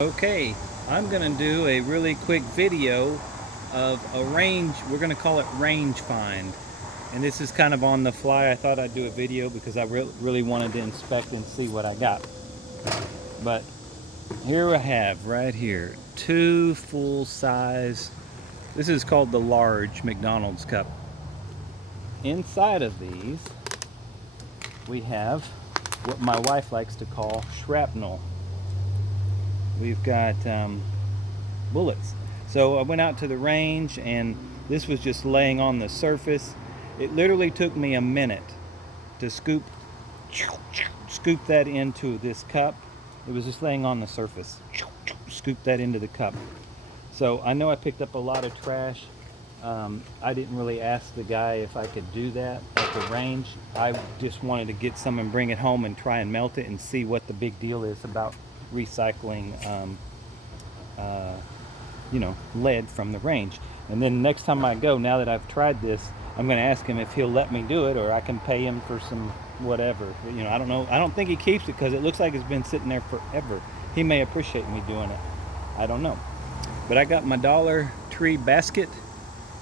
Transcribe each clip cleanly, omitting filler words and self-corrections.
Okay, I'm going to do a really quick video of a range, we're going to call it range find. And this is kind of on the fly. I thought I'd do a video because I really wanted to inspect and see what I got. But here I have, right here, two full size, this is called the large McDonald's cup. Inside of these, we have what my wife likes to call shrapnel. We've got bullets. So I went out to the range and this was just laying on the surface. It literally took me a minute to scoop that into this cup. It was just laying on the surface. Scoop that into the cup. So I know I picked up a lot of trash. I didn't really ask the guy if I could do that at the range. I just wanted to get some and bring it home and try and melt it and see what the big deal is about recycling lead from the range. And then next time I go, now that I've tried this, I'm going to ask him if he'll let me do it, or I can pay him for some whatever. I don't know. I don't think he keeps it because it looks like it's been sitting there forever. He may appreciate me doing it. I don't know. But I got my Dollar Tree basket,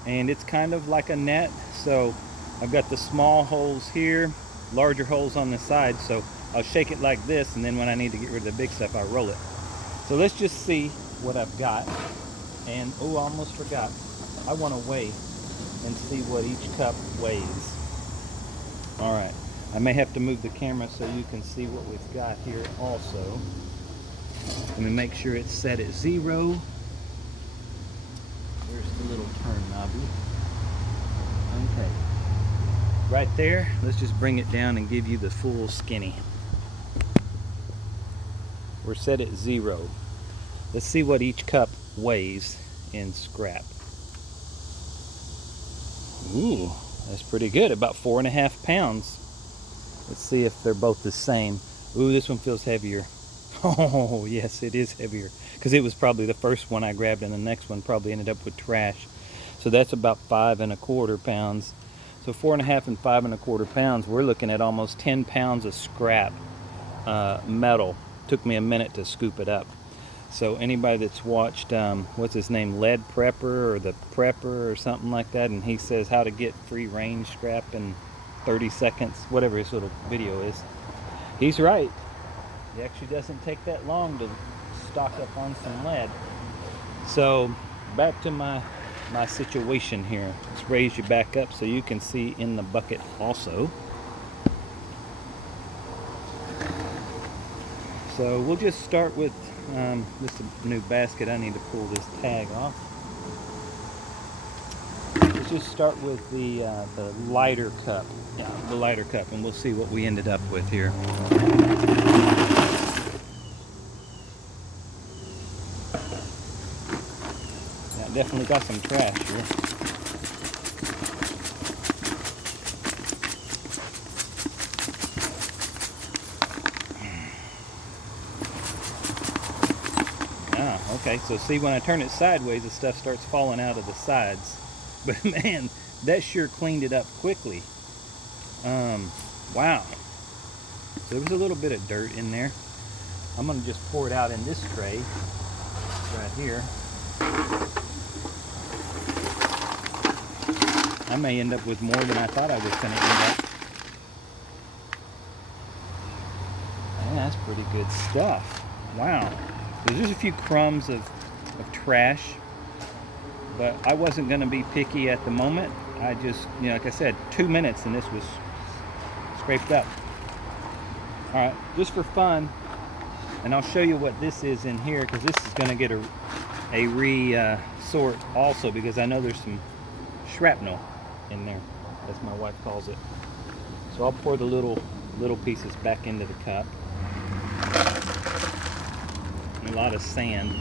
and it's kind of like a net. So I've got the small holes here, larger holes on the side. So I'll shake it like this, and then when I need to get rid of the big stuff, I roll it. So let's just see what I've got. And oh, I almost forgot. I want to weigh and see what each cup weighs. All right. I may have to move the camera so you can see what we've got here also. Let me make sure it's set at 0. There's the little turn knobby. Okay. Right there. Let's just bring it down and give you the full skinny. We're set at 0. Let's see what each cup weighs in scrap. Ooh, that's pretty good. About 4.5 pounds. Let's see if they're both the same. Ooh, this one feels heavier. Oh, yes, it is heavier. Because it was probably the first one I grabbed, and the next one probably ended up with trash. So that's about 5.25 pounds. So 4.5 and 5.25 pounds. We're looking at almost 10 pounds of scrap metal. Took me a minute to scoop it up. So anybody that's watched, what's his name, Lead Prepper or The Prepper or something like that, and he says how to get free range scrap in 30 seconds, whatever his little video is, he's right. It actually doesn't take that long to stock up on some lead. So back to my situation here. Let's raise you back up so you can see in the bucket also. So we'll just start with this is a new basket. I need to pull this tag off. Let's just start with the lighter cup. Yeah, the lighter cup, and we'll see what we ended up with here. Yeah, definitely got some trash here. Okay, so see, when I turn it sideways, the stuff starts falling out of the sides. But man, that sure cleaned it up quickly. Wow. So there was a little bit of dirt in there. I'm going to just pour it out in this tray right here. I may end up with more than I thought I was going to end up. Man, that's pretty good stuff. Wow. There's just a few crumbs of trash, but I wasn't going to be picky at the moment. I just, like I said, 2 minutes and this was scraped up. All right, just for fun, and I'll show you what this is in here, because this is going to get a re-sort also, because I know there's some shrapnel in there, as my wife calls it. So I'll pour the little pieces back into the cup. A lot of sand.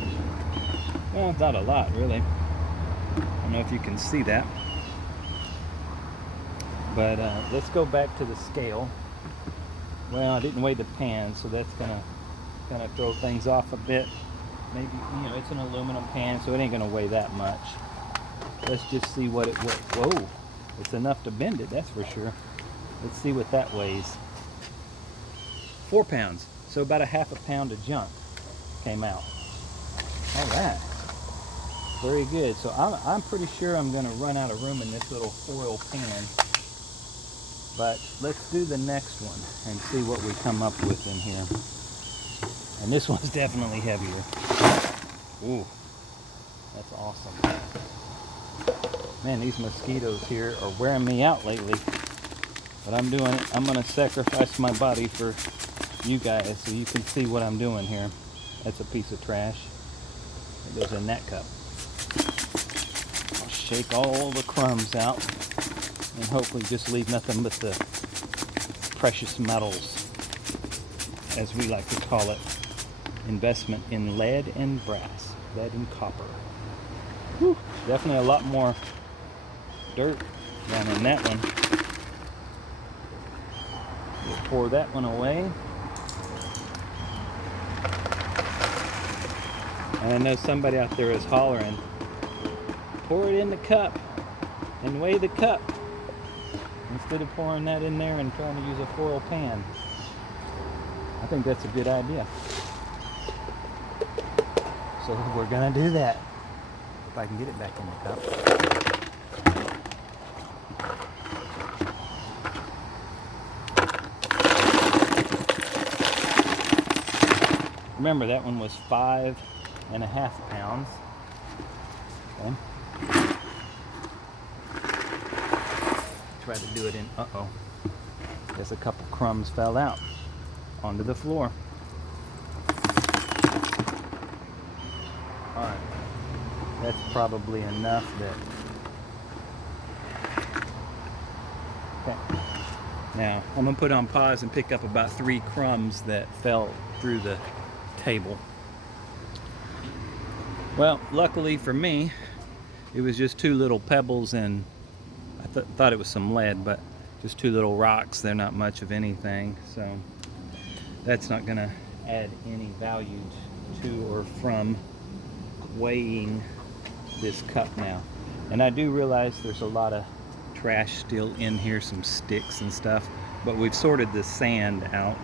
Well, not a lot, really. I don't know if you can see that. But let's go back to the scale. Well, I didn't weigh the pan, so that's gonna kind of throw things off a bit. Maybe, it's an aluminum pan, so it ain't gonna weigh that much. Let's just see what it weighs. Whoa, it's enough to bend it, that's for sure. Let's see what that weighs. 4 pounds, so about 1/2 pound of junk came out. All right. Very good. So I'm pretty sure I'm going to run out of room in this little foil pan. But let's do the next one and see what we come up with in here. And this one's definitely heavier. Ooh, that's awesome. Man, these mosquitoes here are wearing me out lately. But I'm doing it. I'm going to sacrifice my body for you guys so you can see what I'm doing here. That's a piece of trash. It goes in that cup. I'll shake all the crumbs out and hopefully just leave nothing but the precious metals, as we like to call it. Investment in lead and brass, lead and copper. Whew, definitely a lot more dirt down in that one. We'll pour that one away. And I know somebody out there is hollering, pour it in the cup and weigh the cup instead of pouring that in there and trying to use a foil pan. I think that's a good idea. So we're gonna do that. If I can get it back in the cup. Remember, that one was 5.5 pounds. Okay. Try to do it in, uh-oh. Guess a couple crumbs fell out onto the floor. All right, that's probably enough that, okay. Now, I'm gonna put on pause and pick up about 3 crumbs that fell through the table. Well, luckily for me, it was just 2 little pebbles and I thought it was some lead, but just 2 little rocks. They're not much of anything, so that's not gonna add any value to or from weighing this cup now. And I do realize there's a lot of trash still in here, some sticks and stuff, but we've sorted the sand out.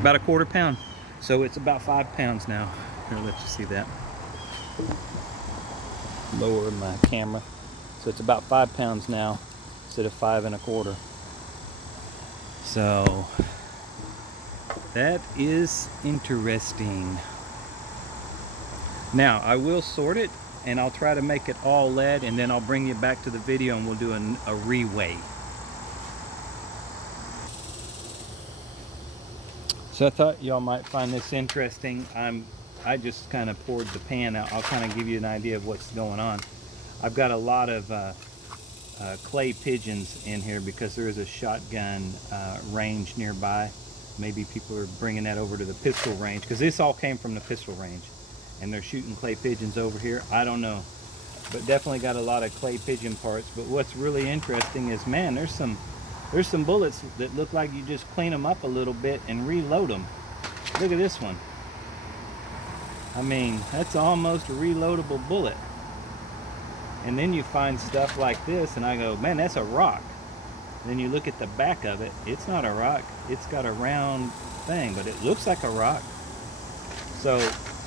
About a 1/4 pound, so it's about 5 pounds now. Here, let you see that. Lower my camera, so it's about 5 pounds now instead of 5 1/4. So that is interesting. Now I will sort it and I'll try to make it all lead, and then I'll bring you back to the video and we'll do a reweigh. So I thought y'all might find this interesting. I just kind of poured the pan out. I'll kind of give you an idea of what's going on. I've got a lot of clay pigeons in here because there is a shotgun range nearby. Maybe people are bringing that over to the pistol range, because this all came from the pistol range, and they're shooting clay pigeons over here. I don't know, but definitely got a lot of clay pigeon parts. But what's really interesting is, man, there's some bullets that look like you just clean them up a little bit and reload them. Look at this one. I mean, that's almost a reloadable bullet. And then you find stuff like this and I go, man, that's a rock. And then you look at the back of it, it's not a rock, it's got a round thing, but it looks like a rock. So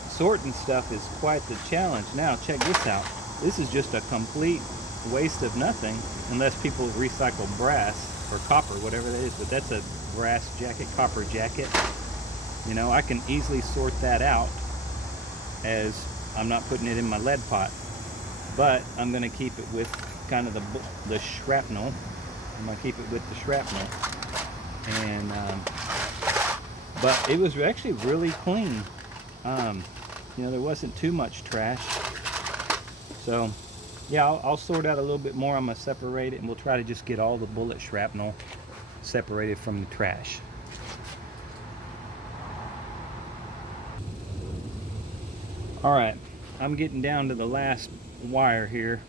sorting stuff is quite the challenge. Now check this out. This is just a complete waste of nothing unless people recycle brass or copper, whatever that is, but that's a brass jacket, copper jacket. You know, I can easily sort that out, as I'm not putting it in my lead pot, but I'm going to keep it with kind of the shrapnel. I'm going to keep it with the shrapnel. And but it was actually really clean. You know, there wasn't too much trash. So yeah, I'll sort out a little bit more. I'm going to separate it, and we'll try to just get all the bullet shrapnel separated from the trash. All right, I'm getting down to the last wire here,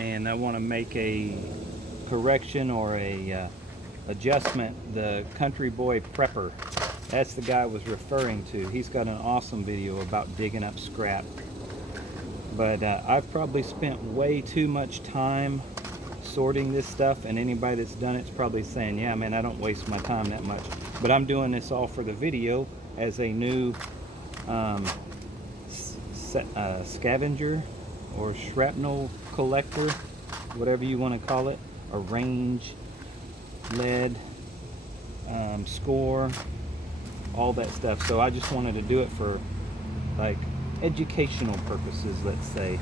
and I want to make a correction or a adjustment. The Country Boy Prepper, that's the guy I was referring to. He's got an awesome video about digging up scrap. But I've probably spent way too much time sorting this stuff, and anybody that's done it's probably saying, yeah, man, I don't waste my time that much. But I'm doing this all for the video as a new scavenger or shrapnel collector, whatever you want to call it, a range, lead, score, all that stuff. So I just wanted to do it for like educational purposes, let's say.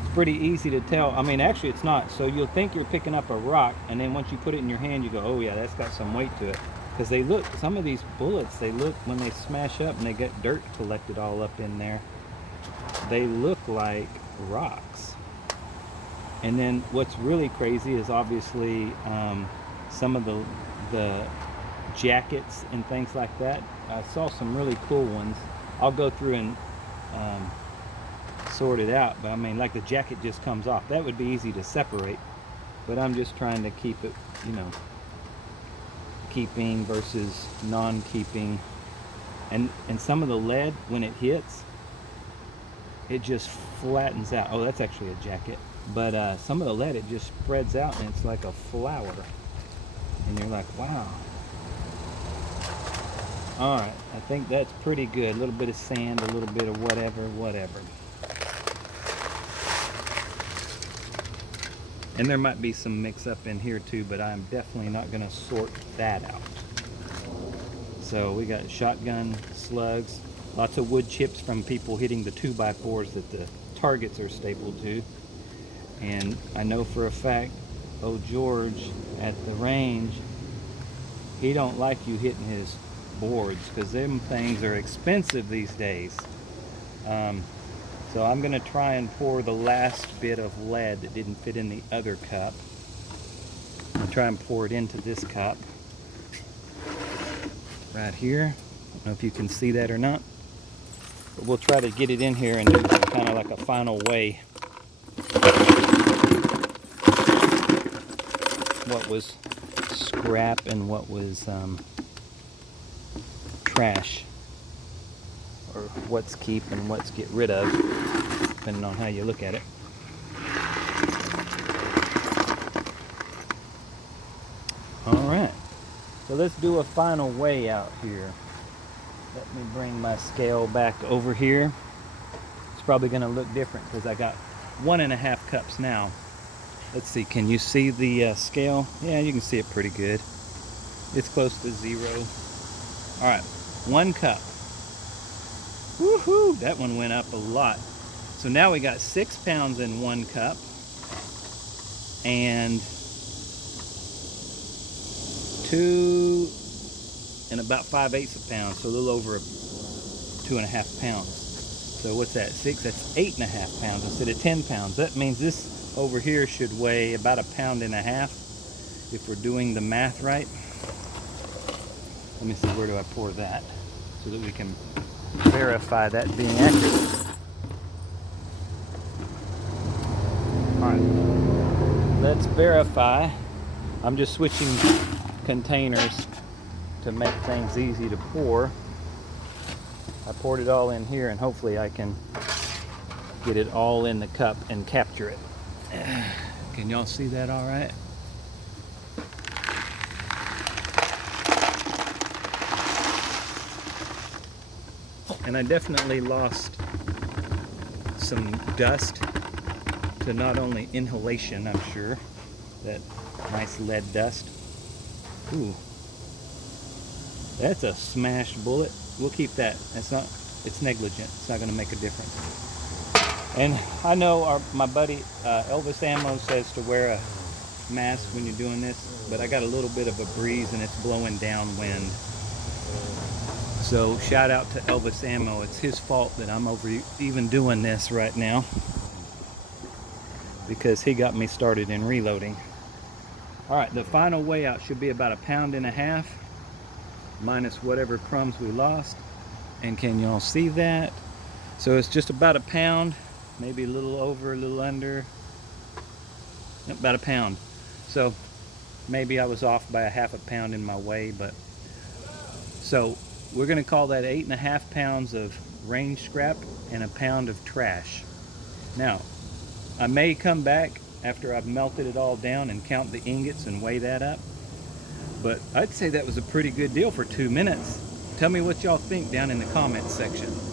It's pretty easy to tell. I mean, actually it's not. So you'll think you're picking up a rock, and then once you put it in your hand, you go, oh yeah, that's got some weight to it. Because they look, some of these bullets, they look, when they smash up and they get dirt collected all up in there, they look like rocks. And then what's really crazy is obviously some of the jackets and things like that. I saw some really cool ones. I'll go through and sort it out, but I mean, like the jacket just comes off. That would be easy to separate, but I'm just trying to keep it, you know, keeping versus non-keeping. And some of the lead, when it hits, it just flattens out. Oh, that's actually a jacket. But some of the lead, it just spreads out and it's like a flower. And you're like, wow. All right, I think that's pretty good. A little bit of sand, a little bit of whatever. And there might be some mix up in here too, but I'm definitely not gonna sort that out. So we got shotgun slugs, lots of wood chips from people hitting the 2x4s that the targets are stapled to. And I know for a fact, old George at the range, he don't like you hitting his boards because them things are expensive these days. So I'm gonna try and pour the last bit of lead that didn't fit in the other cup. I'm gonna try and pour it into this cup right here. I don't know if you can see that or not, but we'll try to get it in here and do kind of like a final weigh. What was scrap and what was trash, or what's keep and what's get rid of, depending on how you look at it. All right, so let's do a final weigh out here. Let me bring my scale back over here. It's probably going to look different because I got 1.5 cups now. Let's see, can you see the scale? Yeah, you can see it pretty good. It's close to 0. All right, 1 cup. Woohoo! That one went up a lot. So now we got 6 pounds in 1 cup, and 2 and about 5/8 of a pound, so a little over 2.5 pounds. So what's that? 6? That's 8.5 pounds instead of 10 pounds. That means this over here should weigh about 1.5 pounds if we're doing the math right. Let me see, where do I pour that so that we can verify that being accurate. All right, let's verify. I'm just switching containers to make things easy to pour. I poured it all in here, and hopefully I can get it all in the cup and capture it. Can y'all see that all right? And I definitely lost some dust to not only inhalation, I'm sure, that nice lead dust. Ooh, that's a smashed bullet. We'll keep that. It's negligent. It's not going to make a difference. And I know my buddy Elvis Ammo says to wear a mask when you're doing this, but I got a little bit of a breeze and it's blowing downwind. So shout out to Elvis Ammo. It's his fault that I'm even doing this right now, because he got me started in reloading. All right, the final weigh out should be about 1.5 pounds minus whatever crumbs we lost. And can y'all see that? So it's just about 1 pound, maybe a little over, a little under. Nope, about 1 pound. So maybe I was off by 0.5 pound in my weigh, but so we're going to call that 8.5 pounds of range scrap and 1 pound of trash. Now, I may come back after I've melted it all down and count the ingots and weigh that up, but I'd say that was a pretty good deal for 2 minutes. Tell me what y'all think down in the comments section.